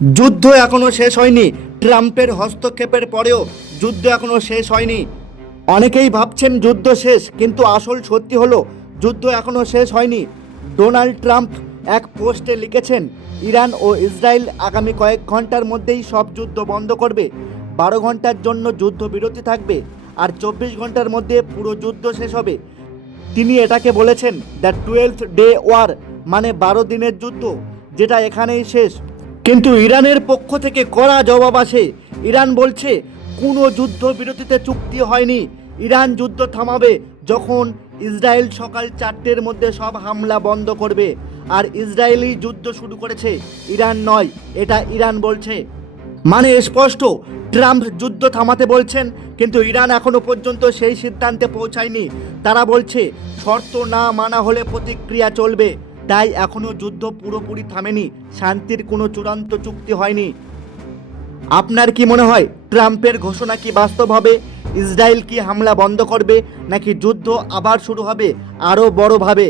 যুদ্ধ এখনও শেষ হয়নি। ট্রাম্পের হস্তক্ষেপের পরেও যুদ্ধ এখনও শেষ হয়নি। অনেকেই ভাবছেন যুদ্ধ শেষ, কিন্তু আসল সত্যি হলো যুদ্ধ এখনও শেষ হয়নি। ডোনাল্ড ট্রাম্প এক পোস্টে লিখেছেন, ইরান ও ইসরায়েল আগামী কয়েক ঘণ্টার মধ্যেই সব যুদ্ধ বন্ধ করবে। বারো ঘণ্টার জন্য যুদ্ধ বিরতি থাকবে আর চব্বিশ ঘণ্টার মধ্যে পুরো যুদ্ধ শেষ হবে। তিনি এটাকে বলেছেন, দ্য টুয়েলথ ডে ওয়ার মানে বারো দিনের যুদ্ধ, যেটা এখানেই শেষ। কিন্তু ইরানের পক্ষ থেকে কড়া জবাব আসে। ইরান বলছে, কোনো যুদ্ধ বিরতিতে চুক্তি হয়নি। ইরান যুদ্ধ থামাবে যখন ইসরায়েল সকাল চারটের মধ্যে সব হামলা বন্ধ করবে। আর ইসরায়েলি যুদ্ধ শুরু করেছে। ইরান নয়, এটা ইরান বলছে। মানে স্পষ্ট, ট্রাম্প যুদ্ধ থামাতে বলছেন, কিন্তু ইরান এখনও পর্যন্ত সেই সিদ্ধান্তে পৌঁছায়নি। তারা বলছে, শর্ত না মানা হলে প্রতিক্রিয়া চলবে। তাই এখনও যুদ্ধ পুরোপুরি থামেনি, শান্তির কোনো চূড়ান্ত চুক্তি হয়নি। আপনার কি মনে হয়, ট্রাম্পের ঘোষণা কি বাস্তব হবে, ইসরায়েল কি হামলা বন্ধ করবে, নাকি যুদ্ধ আবার শুরু হবে, আরও বড়ভাবে